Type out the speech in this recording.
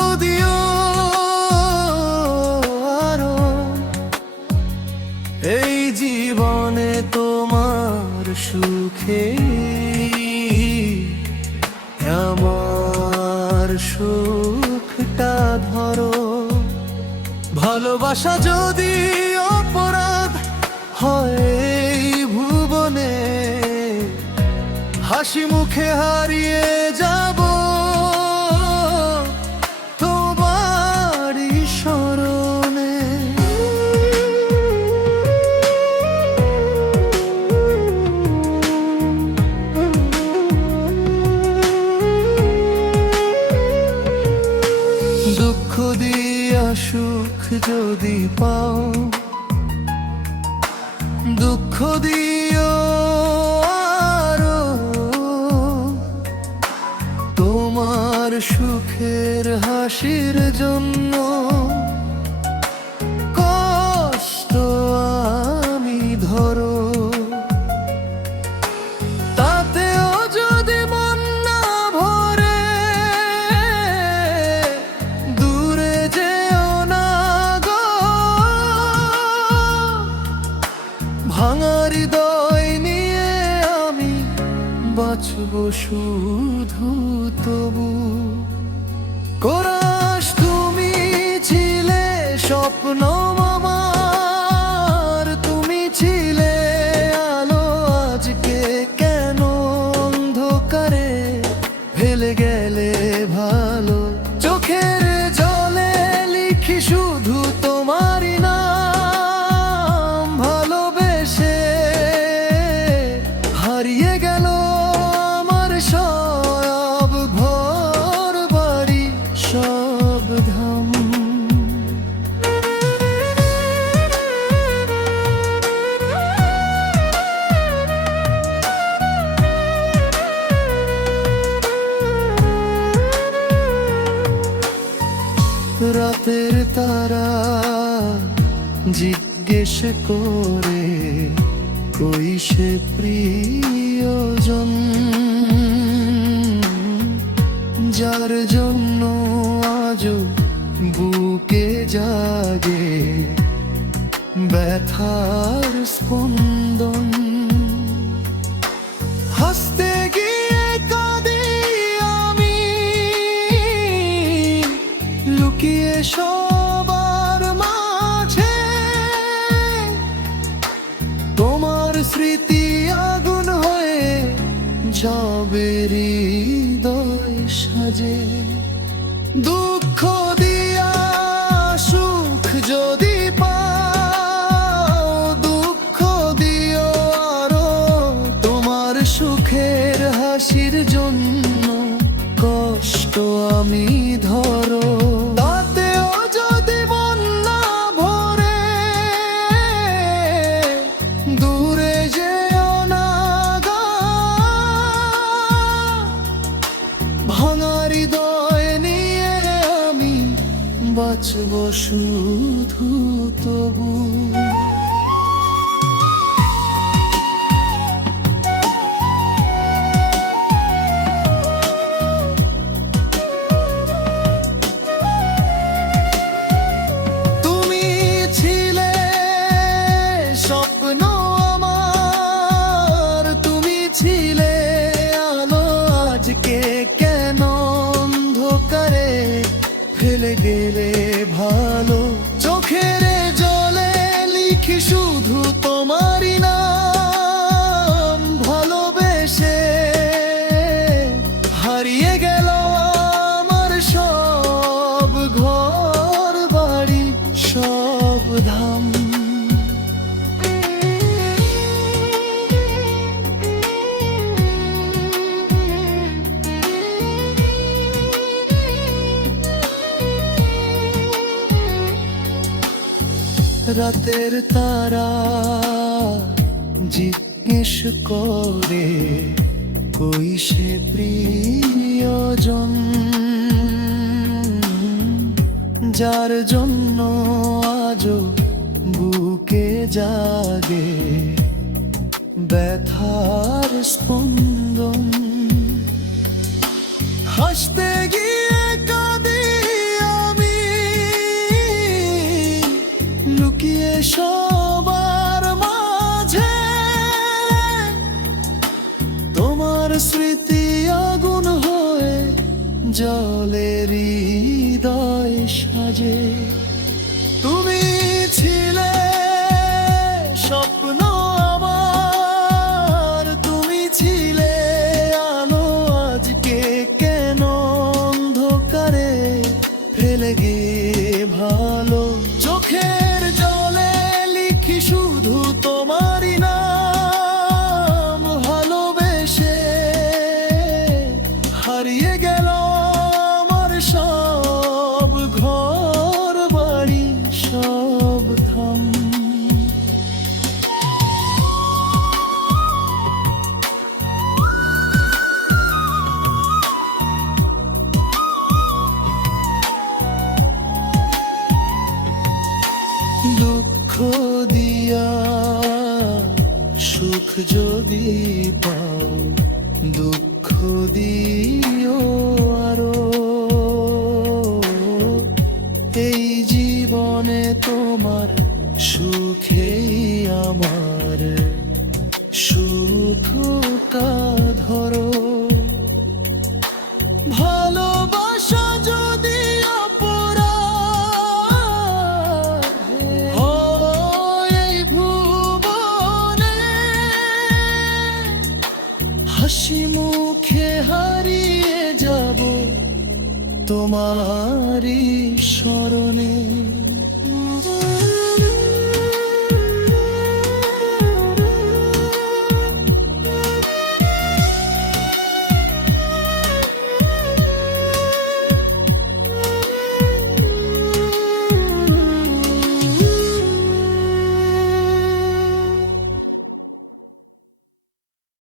যদিও আরো এই জীবনে তোমার সুখে আমার সুখটা ধরো। ভালোবাসা যদি অপরাধ হয় এই ভুবনে, হাসি মুখে হারিয়ে যাব তোমারই স্মরণে। দুঃখ দিয়া সুখ যদি পাও, দুঃখ দিও আরো তোমার সুখের হাসির জন্য। কষ্ট আমি ধরো, তাতেও যদি মন না ভরে, দূরে যেও না গো। ভাঙা হৃদয় নিয়ে আমি বাঁচব শুধু তবু। কোরাস তুমি ছিলে স্বপ্ন আমার, তুমি ছিলে আলো, আজকে কেন অন্ধকারে ফেলে গেলে ভালো। চোখের জলে লিখি শুধু তোমারই নাম, ভালোবেসে হারিয়ে গেল আমার সব ঘর বাড়ি সব ধাম। রাতের তারা জিজ্ঞেস করে, কই সে প্রিয়জন, যার জন্য আজও বুকে জাগে ব্যথার স্পন্দন। হাসতে গিয়ে কাঁদি আমি, লুকিয়ে সবার মাঝে তোমার স্মৃতি আগুন হয়ে যাবে হৃদয় সাজে। দুঃখ দিয়া সুখ যদি পাও, দুঃখ দিও আরো তোমার সুখের হাসির জন্য। কষ্ট আমি ধরো, তাতেও যদি মন না ভরে, দূরে যেও না গো। ভাঙা হৃদয় নিয়ে আমি বাঁচব শুধু তবু। তুমি ছিলে স্বপ্ন আমার, তুমি ছিলে আলো, আজকে কেন অন্ধকারে ফেলে গেলে ভালো। চোখের জলে লিখি শুধু তোমারই নাম, ভালোবেসে হারিয়ে গেল আমার সব ঘর বাড়ি সব ধাম। রাতের তারা জিজ্ঞেস করে, কই সে প্রিয়জন, যার জন্য আজও বুকে জাগে ব্যথার স্পন্দন। হাসতে গিয়ে কাঁদি হৃদয় সাজে। তুমি ছিলে স্বপ্ন আমার, তুমি ছিলে আলো, আজকে কেন অন্ধকারে ফেলে গিয়ে ভালো। চোখের জলে লিখি শুধু তোমারই নাম, ভালোবেসে হারিয়ে গেল আমার সব ঘর বাড়ি, সব ধাম। দুঃখ দিয়া সুখ যদি পাও, দুঃখ দিও আরো। এই জীবনে তোমার সুখেই আমার সুখটা ধরো। ভালোবাসা যদি অপরাধ হয় এই ভুবনে, হাসি মুখে হারিয়ে যাব তোমারই স্মরণে।